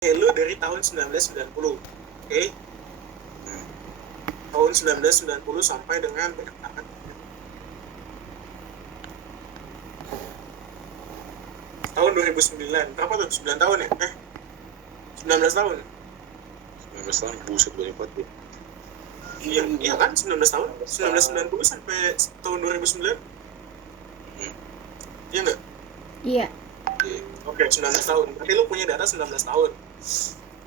lu dari tahun 1990, oke? Tahun 1990 sampai dengan banyak banget. Tahun 2009, berapa tuh? 9 tahun ya? 19 tahun. 19 tahun, buset banyak banget ya. Iya kan, 19 tahun. 1990 sampai tahun 2009. Iya nggak? Iya. Oke, 19 tahun. Berarti lu punya data 19 tahun.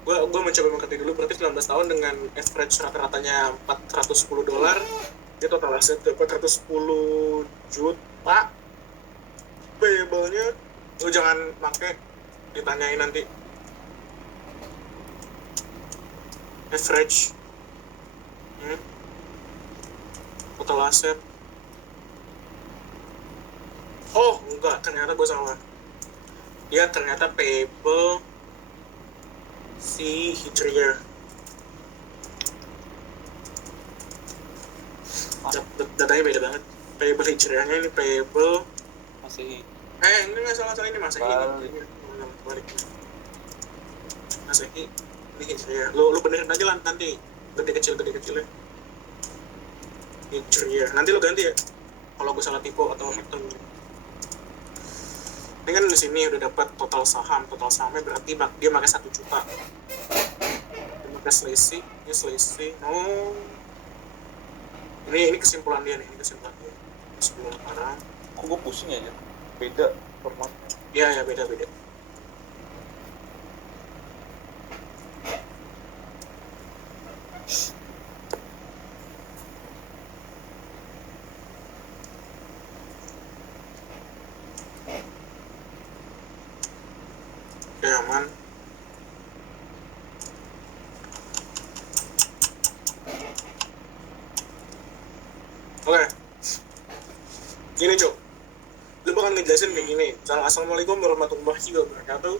Gua mencoba mengerti dulu, berarti 19 tahun dengan average rata-ratanya $410, itu total aset 410 juta. Payable-nya lu jangan pakai, ditanyain nanti. Average total aset. Oh enggak, ternyata gue salah. Dia ternyata payable si Hijriah. Datanya beda banget. Payable Hijriahnya ini payable Masehi. ini nggak salah ini Masehi. Balik. Masehi ini Hijriah. Lu benerin aja lah nanti. Gede kecilnya. Hijriah. Nanti lu ganti ya. Kalau gue salah tipe atau apa. Ini kan di sini udah dapat total sahamnya berarti dia pakai 1 juta. Dia pakai selisih, ini selisih. Oh, ini kesimpulan dia nih, kesimpulan sekarang. Kok gue pusing aja, beda formatnya. Iya beda. Ya aman. Oke. Gini Cuk, lu bakal ngejelasin kayak gini. Assalamualaikum warahmatullahi wabarakatuh.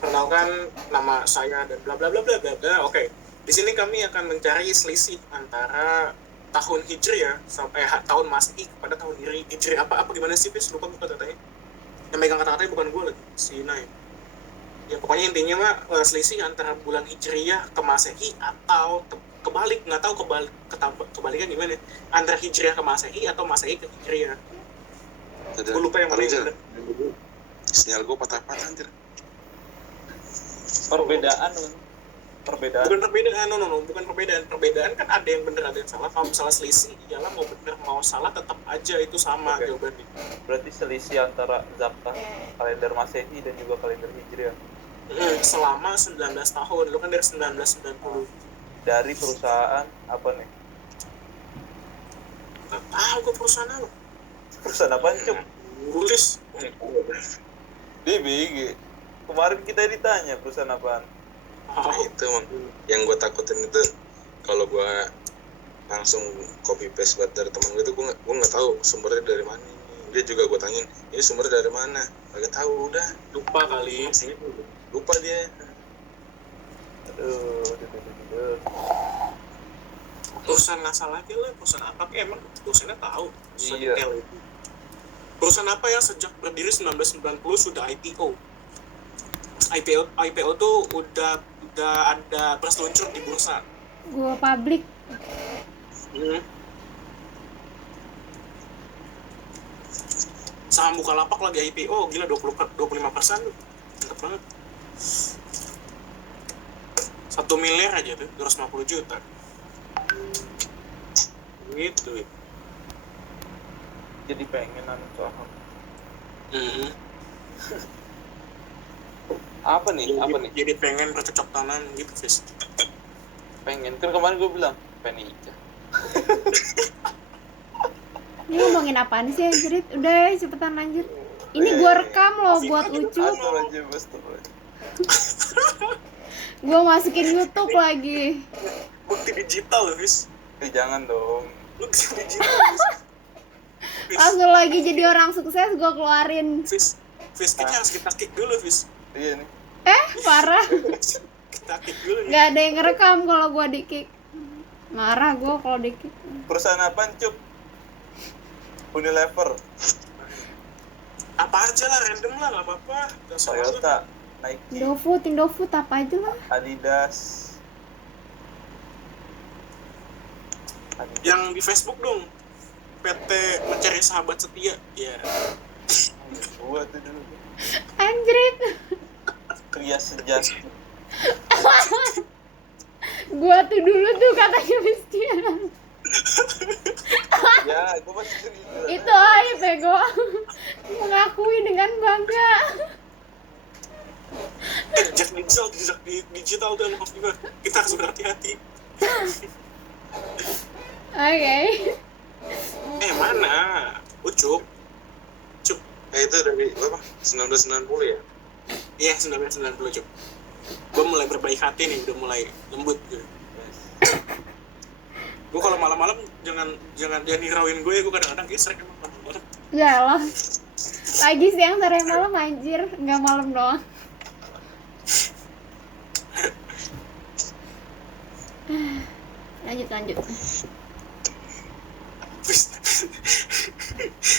Perkenalkan, nama saya dan bla bla bla bla bla bla. Oke. Di sini kami akan mencari selisih antara tahun Hijriah sampai tahun Masehi kepada tahun Hijriah. Apa gimana sih, Fis? Lupa katanya. Yang megang kata-katanya bukan gue lagi, si Nai. Ya pokoknya intinya mah selisih antara bulan Hijriah ke Masehi atau kebalik, nggak tahu kebalikan gimana, antara Hijriah ke Masehi atau Masehi ke Hijriah. Gue lupa yang mana yang bener. Sinyal gue patah-patah anjir. Perbedaan. Bukan perbedaan. Perbedaan kan ada yang bener, ada yang salah. Kalau misalnya selisih, iyalah mau bener mau salah tetap aja itu sama jawabannya. Berarti selisih antara zakah kalender Masehi dan juga kalender Hijriah. Selama 19 tahun, lu kan dari 1990. Dari perusahaan apa nih? Gak tahu gue perusahaan apa. Perusahaan apa Cuk? Nulis. DBG. Kemarin kita ditanya perusahaan apaan? Nah itu yang gue takutin itu, kalau gue langsung copy paste buat dari teman gue itu, gue nggak tahu sumbernya dari mana. Dia juga gue tanyain, ini sumbernya dari mana? Gak tahu, udah lupa kali. Lupa dia. Aduh. Perusahaan ngasal lagi lah, perusahaan apa kayak emang perusahaannya tahu. Iya. Perusahaan apa yang sejak berdiri 1990 sudah IPO? IPO tuh udah ada berseluncur di bursa. Gua publik. Saham Bukalapak lagi IPO, gila 25%. Mantap banget. 1 miliar aja tuh, 250 juta. Gitu. Jadi pengen saham. Apa nih? Jadi pengen bercocok tanam gitu, Fis. Pengen. Kan kemarin gue bilang pengen nikah. Ini ngomongin apaan sih anjir? Udah cepetan lanjut. Ini gua rekam loh buat Ucup. Gua masukin YouTube lagi. Bukti digital loh, Fis. Jangan dong. Bukti digital, Fis. Langsung lagi jadi orang sukses gua keluarin. Fis kita harus kita kick dulu, Fis. Iya nih. Parah. Kita kick dulu nih. Gak ada yang ngerekam kalau gua di kick. Marah gua kalau di kick. Perusahaan apaan, Cup? Unilever. Apa aja lah, random lah, gak apa-apa. Toyota. Nike, Indofood apa aja lah. Adidas. Yang di Facebook dong, PT Mencari Sahabat Setia. Ya. Gua tuh dulu Anjrit. Kria Sejati. Gua tuh dulu tuh katanya miskin. Ya, gua masih cerita. Itu aja bego. Mengakui dengan bangga. Jejak digital dan maaf juga. Kita harus berhati-hati. Oke. Mana? Ucup. Itu dari berapa? 1990 ya? Iya, 1990 Cup. Gue mulai berbaik hati nih, udah mulai lembut gue. Gue kalau malam-malam jangan hirauin gue kadang-kadang gesrek emang malam-malam. Ya lah. Pagi siang sore malam anjir, nggak malam doang. Lanjut.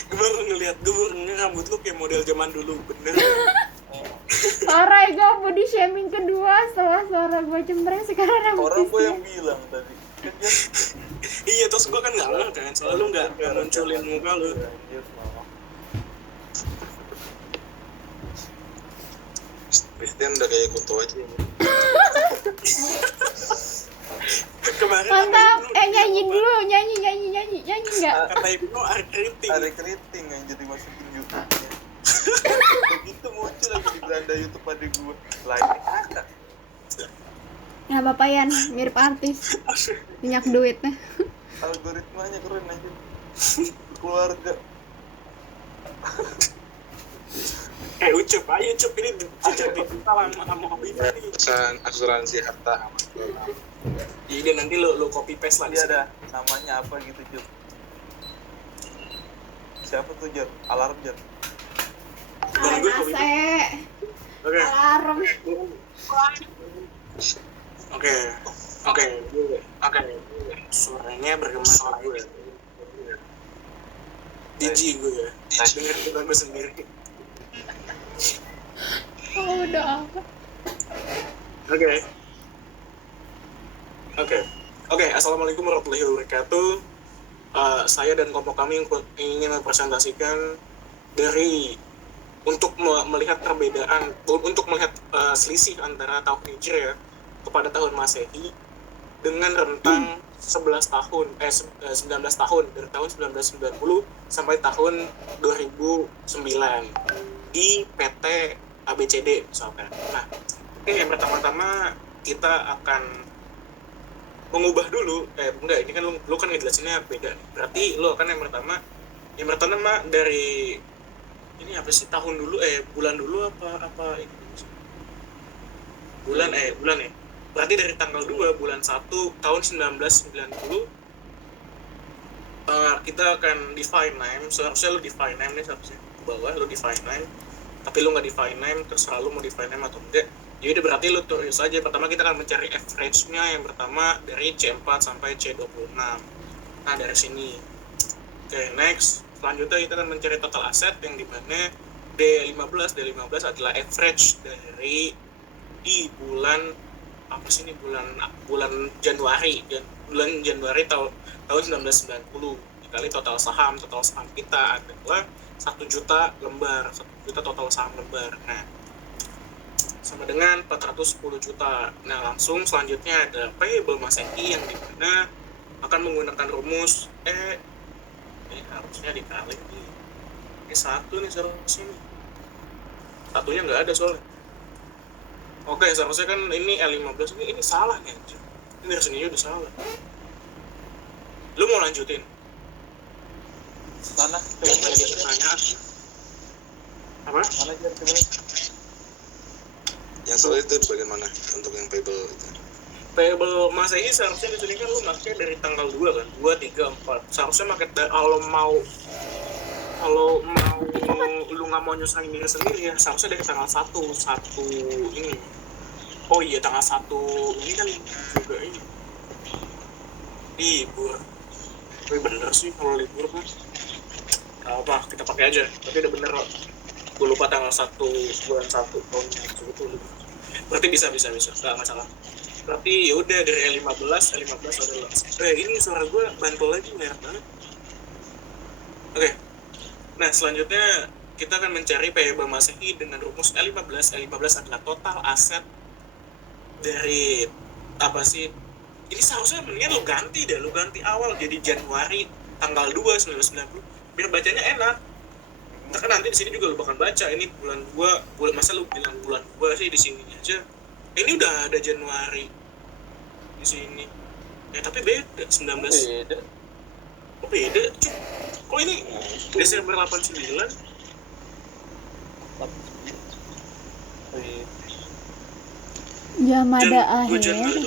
Gue baru ngeliat rambut lu kayak model zaman dulu, bener. Parah, gue body shaming kedua setelah suara gue cempreng sekarang rambut Orang gue isinya. yang bilang tadi. Kan dia Iya, terus gue kan nggak ngeh kan, soalnya lu nggak munculin muka lu. anjir, mama. Christian udah kayak Kuto aja ini. Kemarin Mantap. apa Ibnu? Nyanyi dulu, nyanyi nggak? Kata Ibnu Ari Keriting. Ada keriting anjir dimasukin YouTube-nya. Begitu muncul lagi di beranda YouTube pada gue. Lah ini kakak. Nggak apa-apa Yan, mirip artis, banyak duitnya. Algoritmanya keren anjir. Keluarga. Ucup, ayo Ucup, ini jejak digital sama Habibah nih. Asuransi harta. Jadi nanti lu copy paste lah di Dia sini. ada namanya apa gitu, Jur. Siapa tuh, Jur? Alarm, Jur. AC, Oke. alarm. Oke. Suaranya bergema sama gue. Jijik gue. Dengar kita gue sendiri. Oh udah apa? Oke. Assalamualaikum warahmatullahi wabarakatuh. Saya dan kelompok kami ingin mempresentasikan untuk melihat perbedaan, untuk melihat selisih antara tahun Hijriah kepada tahun Masehi dengan rentang 19 tahun dari tahun 1990 sampai tahun 2009 di PT ABCD misalkan. Nah, yang pertama-tama kita akan mengubah dulu, ini kan lu kan ngejelasinnya beda nih. Berarti lu akan yang pertama dari ini apa sih, tahun dulu bulan dulu apa ini bulan ya. Berarti dari tanggal 2 bulan 1 tahun 1990 kita akan define name. Seharusnya lu define name nih, seharusnya ke bawah lu define name. Tapi lu nggak define name, terserah lu mau define name atau enggak. Jadi berarti lu tulis aja. Pertama kita akan mencari average-nya, yang pertama dari C4 sampai C26. Nah dari sini. Oke, next. Selanjutnya kita akan mencari total aset, yang dimana D15 adalah average dari di bulan apa sih ini, bulan Januari tahun 1990 dikali total saham kita adalah 1 juta lembar, 1 juta total saham lembar. Nah, sama dengan 410 juta. Nah, langsung selanjutnya ada payable Masehi, yang dimana akan menggunakan rumus ini harusnya dikali ini 1 nih seharusnya nih. Satunya nggak ada soalnya. Oke, seharusnya kan ini L15, ini salah nih anjir. Ini dari sini udah salah. Lu mau lanjutin? Mana? Pertanyaan. Apa? Mana, Jur? Coba. Yang salah itu bagian mana untuk yang payable itu? Payable Masehi seharusnya di sini kan lu pakai dari tanggal 2 kan? 2, 3, 4. Seharusnya pakai kalau mau lu nggak mau nyusahin diri sendiri ya, seharusnya dari tanggal 1 ini. Oh iya, tanggal 1 ini kan juga ini libur. Tapi bener sih kalau libur kan. Gak apa, kita pakai aja. Tapi udah bener loh. gue lupa tanggal 1 bulan 1 tahun sebetulnya. Berarti bisa nggak masalah. Berarti ya udah dari L15 adalah ini suara gue bantul lagi merah banget. Oke. Nah selanjutnya kita akan mencari payable Masehi dengan rumus L15 adalah total aset dari apa sih, ini seharusnya mendingan lu ganti awal jadi Januari tanggal 2 1990 biar bacanya enak. Nah, kan nanti di sini juga lu bakal baca ini bulan masa lu bilang bulan 2 sih di sini aja. Ini udah ada Januari di sini. Ya tapi beda 19. Beda. Oh beda, Cuk. Kok ini Desember 89? Yamada Gue akhir. Januari.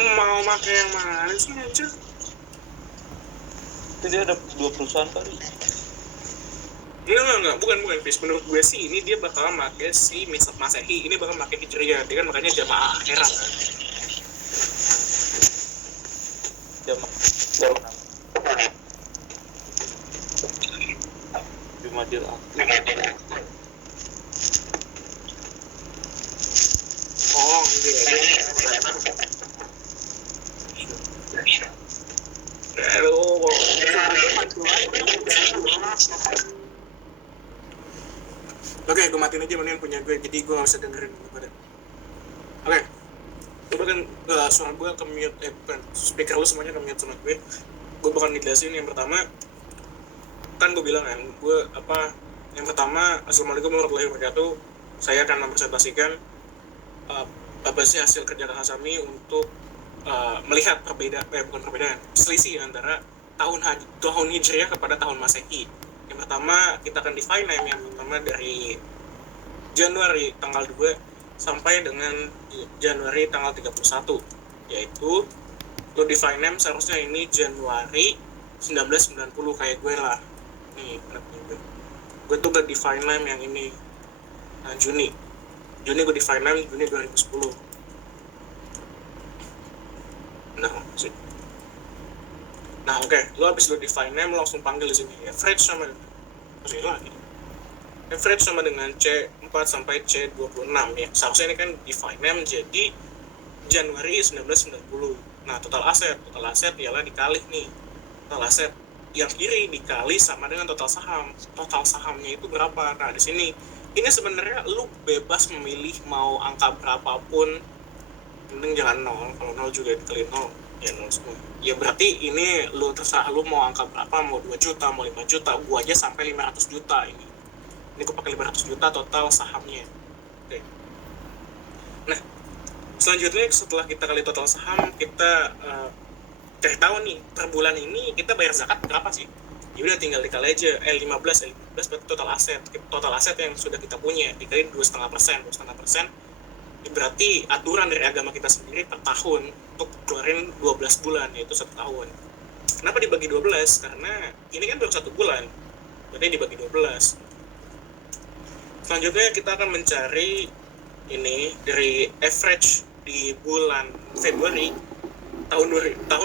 Mau pakai yang mana sih anjir? Itu dia ada 2 perusahaan kali. Enggak, bukan Fis. Menurut gue sih ini dia bakal pakai si Masehi, ini bakal pakai Hijriah. Dia kan makanya jamaah akhirat kan. Jumadil Akhir. Oh, iya. Oke, gue matiin aja mendingan punya gue, jadi gue gak usah dengerin pada. Oke, coba kan suara gue ke-mute, bukan, speaker lu semuanya ke-mute sama gue. Gue bakal ngejelasin yang pertama. Kan gue bilang kan, yang pertama, Assalamualaikum warahmatullahi wabarakatuh. Saya akan mempresentasikan apa sih hasil kerja Kak Hasami untuk melihat selisih antara tahun Hijriah kepada tahun Masehi. Yang pertama kita akan define name yang pertama dari Januari tanggal 2 sampai dengan Januari tanggal 31, yaitu lo define name seharusnya ini Januari 1990 kayak gue lah. Nih, gue tuh udah define name yang ini Juni gue define name Juni 2010. Nah oke, lo habis lo define name lo langsung panggil di sini average sama dengan C4 sampai C26 ya. Seharusnya ini kan define name jadi Januari 1990. Nah total aset ialah dikali nih total aset yang kiri dikali sama dengan total saham. Total sahamnya itu berapa? Nah di sini ini sebenarnya lu bebas memilih mau angka berapapun, penting jangan 0. Kalau 0 juga dikali 0 ya 0 semua. Ya berarti ini lu terserah lu mau angka berapa, mau 2 juta, mau 5 juta. Gua aja sampai 500 juta ini gua pakai 500 juta total sahamnya. Oke. Nah selanjutnya setelah kita kali total saham, kita cari tahu nih per bulan ini kita bayar zakat berapa sih. Ya udah tinggal dikali aja L15 berarti total aset yang sudah kita punya dikali 2,5%. Berarti aturan dari agama kita sendiri per tahun untuk keluarin 12 bulan, yaitu 1 tahun. Kenapa dibagi 12? Karena ini kan baru 1 bulan, berarti dibagi 12. Selanjutnya kita akan mencari ini dari average di bulan Februari tahun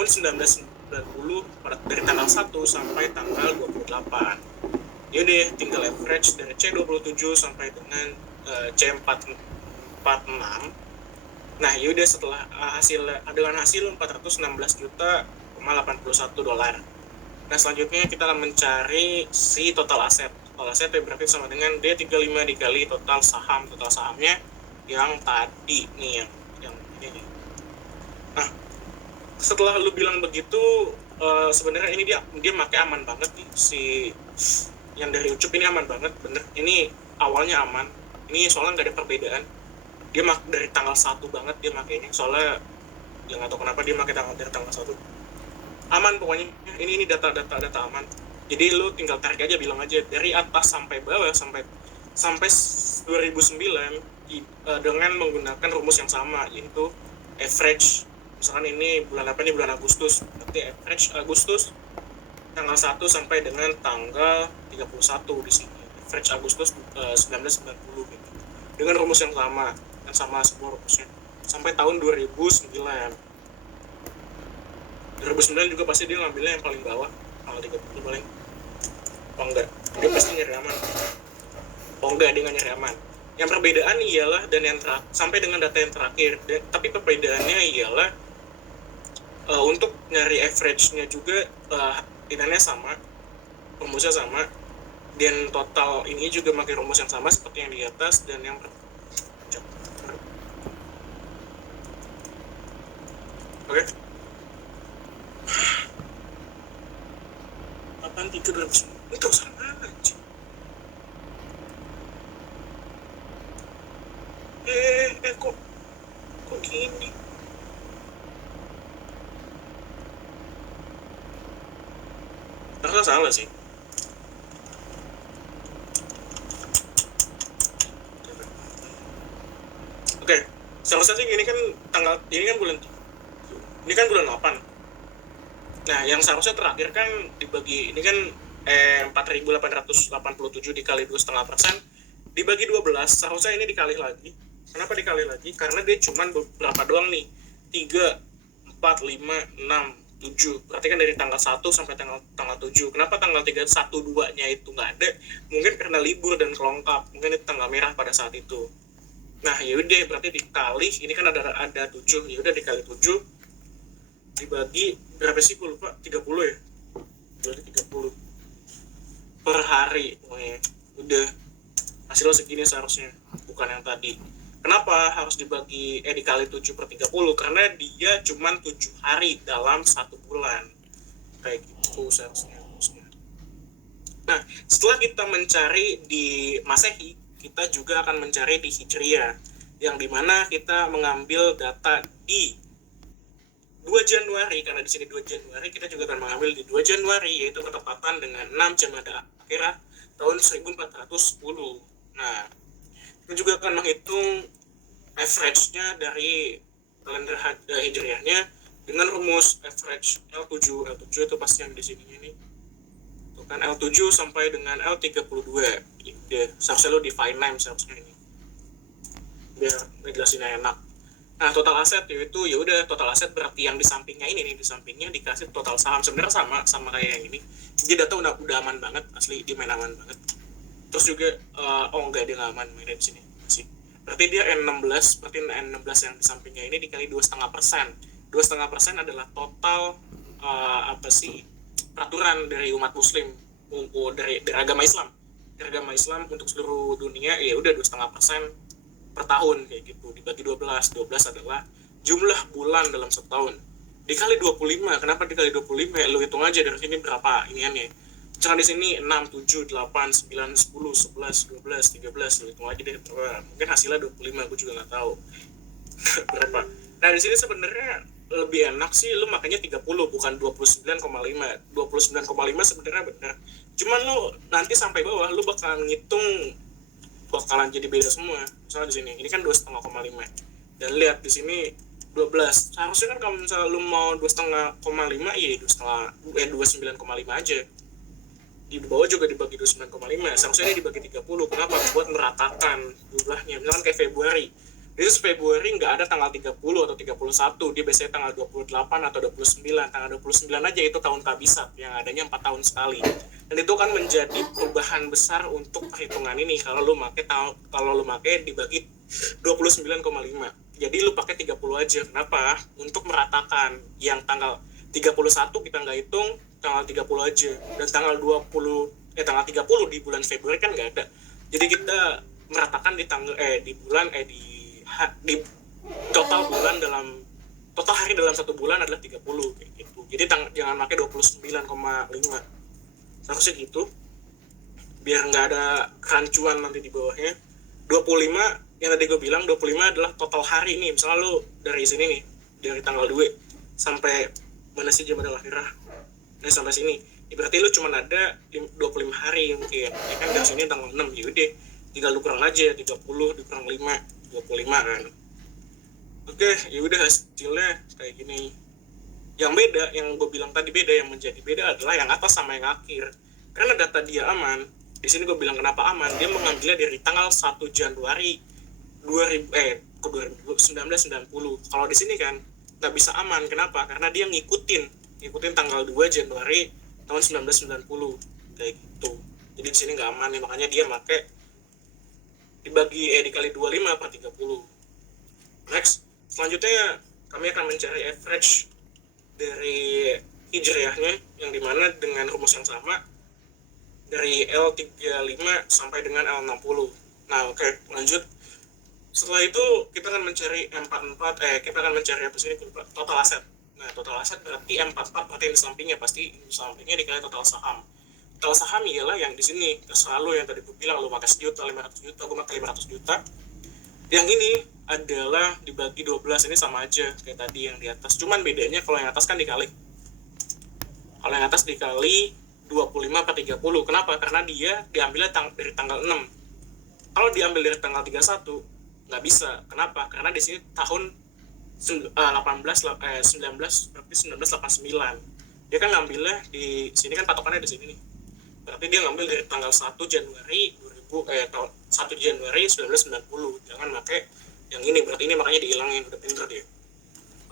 1990 dari tanggal 1 sampai tanggal 28. Yaudah tinggal average dari C27 sampai dengan C46. Nah yaudah setelah dengan hasil 416 juta, 81 dolar. Nah selanjutnya kita akan mencari si total aset. Total aset berarti sama dengan D35 dikali total sahamnya yang tadi nih yang ini. Nah setelah lu bilang begitu, sebenarnya ini dia pakai aman banget nih si yang dari Ucup ini aman banget, bener. Ini awalnya aman. Ini soalnya nggak ada perbedaan. Dia dari tanggal 1 banget dia makainya, soalnya ya nggak tahu kenapa dia pakai dari tanggal 1. Aman pokoknya, ini data aman. Jadi lu tinggal tarik aja, bilang aja dari atas sampai bawah sampai 2009 dengan menggunakan rumus yang sama, yaitu average. Misalkan ini bulan apa nih, bulan Agustus, berarti average Agustus tanggal 1 sampai dengan tanggal 31 di sini, average Agustus 1990 gitu. Dengan rumus yang sama semua rumusnya sampai tahun 2009 juga pasti dia ngambilnya yang paling bawah, tanggal 30 paling. Oh enggak, dia pasti nyari aman. Oh enggak, dia nggak nyari aman. Yang perbedaan ialah dan yang sampai dengan data yang terakhir, tapi perbedaannya ialah untuk nyari average-nya juga inannya sama, rumusnya sama, dan total ini juga pakai rumus yang sama seperti yang di atas. Dan yang oke. Apaan 300? Ini terusan mana anjing? Kok gini? Rasa salah sih. Oke, seharusnya sih ini kan bulan 8. Nah, yang seharusnya terakhir kan dibagi, ini kan 4.887 dikali 2,5%, dibagi 12, seharusnya ini dikali lagi. Kenapa dikali lagi? Karena dia cuman berapa doang nih? 3, 4, 5, 6, 7. Berarti kan dari tanggal 1 sampai tanggal 7. Kenapa tanggal 3, 1, 2-nya itu nggak ada? Mungkin karena libur dan kelongkap. Mungkin itu tanggal merah pada saat itu. Nah, yaudah, berarti dikali, ini kan ada 7. Yaudah dikali 7. Dibagi, berapa sih? Gue lupa, 30 ya? Berarti 30. Per hari. Udah. Hasilnya segini seharusnya. Bukan yang tadi. Kenapa harus dibagi dikali 7 per 30? Karena dia cuma 7 hari dalam 1 bulan. Kayak gitu seharusnya. Nah, setelah kita mencari di Masehi, kita juga akan mencari di Hijriah, yang dimana kita mengambil data di 2 Januari, karena di sini 2 Januari, kita juga akan mengambil di 2 Januari, yaitu ketepatan dengan 6 Jamada Akhirah tahun 1410. Nah, kita juga akan menghitung average-nya dari kalender Hijriahnya dengan rumus average L7 itu pasti yang di sini nih. Itu kan L7 sampai dengan L32. Ya, seharusnya lo define name seharusnya ini. Biar ngejelasinnya enak. Nah, total aset yaitu ya udah total aset berarti yang di sampingnya ini nih, di sampingnya dikasih total saham. Sebenarnya sama kayak yang ini. Jadi data udah aman banget, asli dia main aman banget. Terus juga enggak, dia nggak aman mainnya di sini masih. Berarti dia N16, berarti N16 yang di sampingnya ini dikali 2,5%. 2,5% adalah total peraturan dari umat muslim dari agama Islam. Dari agama Islam untuk seluruh dunia ya udah 2,5% per tahun kayak gitu, dibagi 12 adalah jumlah bulan dalam setahun dikali 25. Kenapa dikali 25? Lu hitung aja dari sini berapa iniannya. Misalkan di sini 6, 7, 8, 9, 10, 11, 12, 13, lu hitung aja deh berapa. Mungkin hasilnya 25, gue juga nggak tahu berapa. Nah, di sini sebenarnya lebih enak sih lu makanya 30 bukan 29,5. 29,5 sebenarnya benar. Cuman lu nanti sampai bawah lu bakalan ngitung bakalan jadi beda semua. Misalnya di sini ini kan 2,5 dan lihat di sini 12. Seharusnya kan kalau misalnya lu mau 2,5 ya 29,5 aja. Di bawah juga dibagi 29,5. Seharusnya ini dibagi 30. Kenapa? Buat meratakan jumlahnya. Misalkan kayak Februari. Jadi Februari nggak ada tanggal 30 atau 31. Dia biasanya tanggal 28 atau 29. Tanggal 29 aja itu tahun kabisat yang adanya 4 tahun sekali. Dan itu kan menjadi perubahan besar untuk perhitungan ini kalau lu pakai dibagi 29,5. Jadi lu pakai 30 aja. Kenapa? Untuk meratakan yang tanggal 31 kita nggak hitung, tanggal 30 aja. Dan tanggal 30 di bulan Februari kan nggak ada. Jadi kita meratakan di total bulan total hari dalam 1 bulan adalah 30 kayak gitu. Jadi jangan pakai 29,5. Seharusnya gitu. Biar nggak ada kerancuan nanti di bawahnya. 25 yang tadi gue bilang 25 adalah total hari nih. Misalnya lu dari sini nih, dari tanggal 2 sampai mana sih Jamada Akhirah. Nah, sampai sini. Berarti lu cuma ada 25 hari mungkin. Ya kan dari sini tanggal 6 yaudah. Tinggal lu kurang aja 30 dikurang 5. 25 kan. Oke, ya udah hasilnya kayak gini. Yang beda, yang gue bilang tadi beda, yang menjadi beda adalah yang atas sama yang akhir. Karena data dia aman. Di sini gue bilang kenapa aman? Dia mengambilnya dari tanggal 1 Januari 1990. Kalau di sini kan nggak bisa aman. Kenapa? Karena dia ngikutin tanggal 2 Januari tahun 1990 kayak gitu. Jadi di sini nggak aman nih, makanya dia pakai dikali 25 per 30. Next, selanjutnya kami akan mencari average dari hijriahnya, yang dimana dengan rumus yang sama dari L35 sampai dengan L60. Nah, oke, lanjut. Setelah itu kita akan mencari kita akan mencari apa sih, total aset. Nah, total aset berarti M44 berarti di sampingnya, pasti di sampingnya dikali total saham. Total saham ialah yang di sini, terserah lo, yang tadi gue bilang lo pakai 1 juta, 500 juta, gue pakai 500 juta. Yang ini adalah dibagi 12, ini sama aja kayak tadi yang di atas. Cuman bedanya kalau yang atas kan dikali. Kalau yang atas dikali 25 per 30. Kenapa? Karena dia diambilnya dari tanggal 6. Kalau diambil dari tanggal 31, nggak bisa. Kenapa? Karena di sini tahun 1989. Dia kan ngambilnya di sini kan, patokannya di sini nih. Berarti dia ngambil dari tanggal 1 Januari 1990. Jangan pakai yang ini, berarti ini makanya dihilangin, udah pinter dia.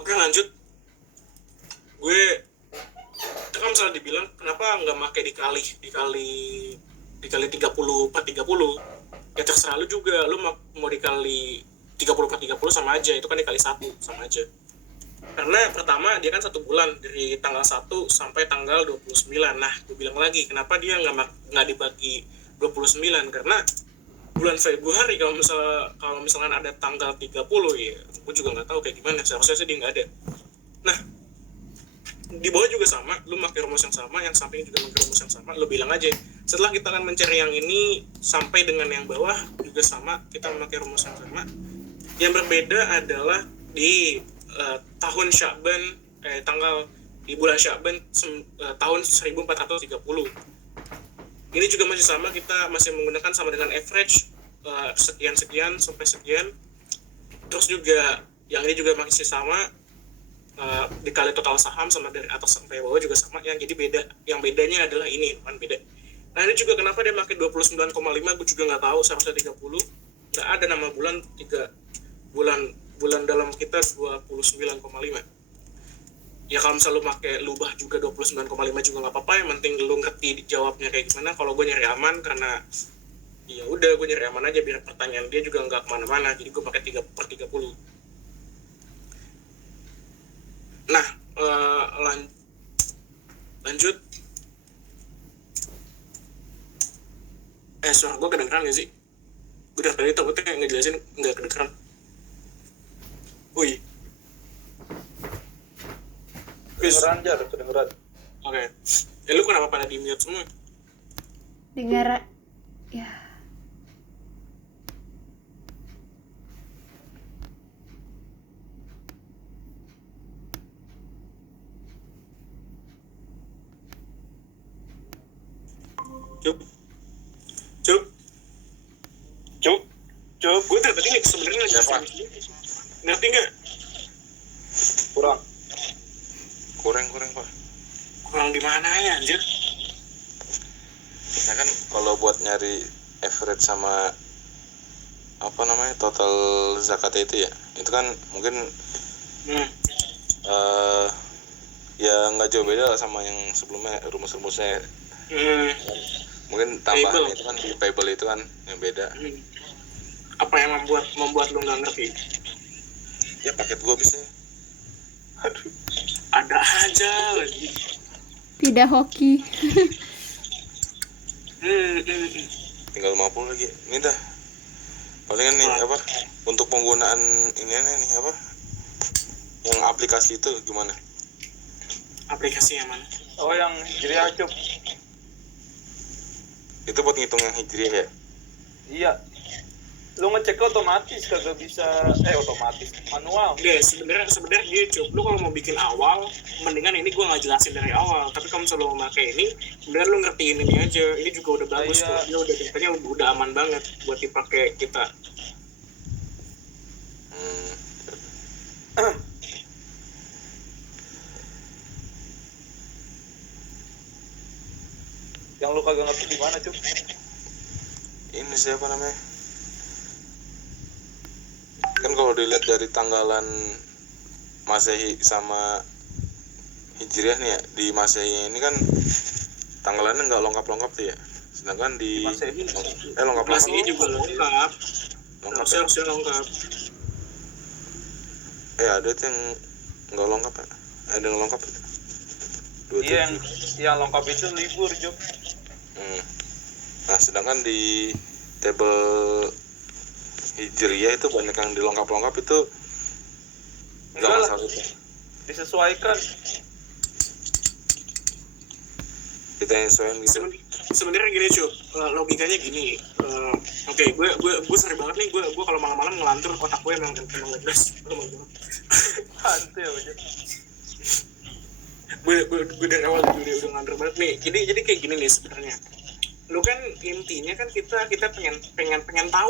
Oke, lanjut. Kalau misalnya dibilang kenapa nggak pakai dikali 30 per 30, ya terserah lu juga, lu mau dikali 30 per 30 sama aja, itu kan dikali 1 sama aja. Karena pertama dia kan 1 bulan, dari tanggal 1 sampai tanggal 29. Nah, gue bilang lagi kenapa dia nggak dibagi 29, karena bulan Februari kalau misalkan ada tanggal 30, ya gue juga nggak tahu kayak gimana, seharusnya sih dia nggak ada. Nah, di bawah juga sama, lu pakai rumus yang sama, yang samping juga pakai rumus yang sama, lu bilang aja. Setelah kita akan mencari yang ini sampai dengan yang bawah juga sama, kita memakai rumus yang sama. Yang berbeda adalah di tahun Sya'ban, di bulan Sya'ban tahun 1430. Ini juga masih sama, kita masih menggunakan sama dengan average sekian sampai sekian. Terus juga yang ini juga masih sama, dikali total saham sama dari atas sampai bawah juga sama. Yang bedanya adalah ini kan beda. Nah, ini juga kenapa dia pakai 29,5, gue juga nggak tahu, seharusnya 30. Nggak ada nama bulan, 3 bulan dalam kita 29,5. Ya kalau misalnya lu pakai lubah juga 29,5 juga nggak apa-apa, yang penting lu ngerti jawabnya kayak gimana. Kalau gue nyari aman, karena ya udah gue nyari aman aja biar pertanyaan dia juga nggak kemana-mana, jadi gue pakai 3 per 30. Nah, lanjut. Suara gue kedengeran gak sih? Gue dari tadi takutnya ngejelasin nggak kedengeran. Wih. Kedengeran. Oke. Lu kenapa pada di mute semua? Dengar ya. Cuk. Gue dari tadi sebenarnya ngerti nggak? Kurang Pak. Kurang di mana ya, anjir? Nah kan kalau buat nyari average sama apa namanya total zakat itu ya, itu kan mungkin ya nggak jauh beda lah sama yang sebelumnya, rumus-rumusnya. Mungkin tambahan itu kan di payable itu kan yang beda. Apa yang membuat lu nggak ngerti? Ya paket gua bisa. Aduh, ada aja lagi. Tidak hoki. Tinggal 50 lagi. Ini dah. Palingan nih apa? Untuk penggunaan ini nih apa? Yang aplikasi itu gimana? Aplikasi yang mana? Oh, yang hijriah, Cuk. Itu buat ngitung yang hijriah ya? Iya. Lu ngecek otomatis kagak bisa, otomatis manual. Ya sebenarnya dia Cuk, lu kalau mau bikin awal mendingan ini gue nggak jelasin dari awal, tapi kalau misalnya lu mau pakai ini bener lu ngertiin ini aja, ini juga udah bagus tuh, dia udah katanya udah aman banget buat dipakai kita. Yang lu kagak ngerti di mana, Cuk? Ini siapa namanya? Kan kalau dilihat dari tanggalan Masehi sama Hijriah nih ya, di Masehi ini kan tanggalannya nggak lengkap tuh ya. Sedangkan di Masehi. lengkap Masih juga lengkap. lengkap ya? Harusnya lengkap. Ada tuh yang nggak lengkap ya? Ada yang lengkap ya? 27. Iya, yang lengkap itu libur, Jok. Nah, sedangkan di table Hijriyah itu banyak yang dilengkap-lengkap itu nggak Enggak lah. masalah. Disesuaikan. Kita yang sesuaiin gitu. Sebenarnya gini cuy, logikanya gini. Oke, gue sering banget nih, gue kalau malam-malam ngelantur otak gue emang ngegas. Hantu ya, Jok. gue dari awal udah ngelantur banget nih. Jadi kayak gini nih sebenarnya. Lu kan intinya kan kita pengen tahu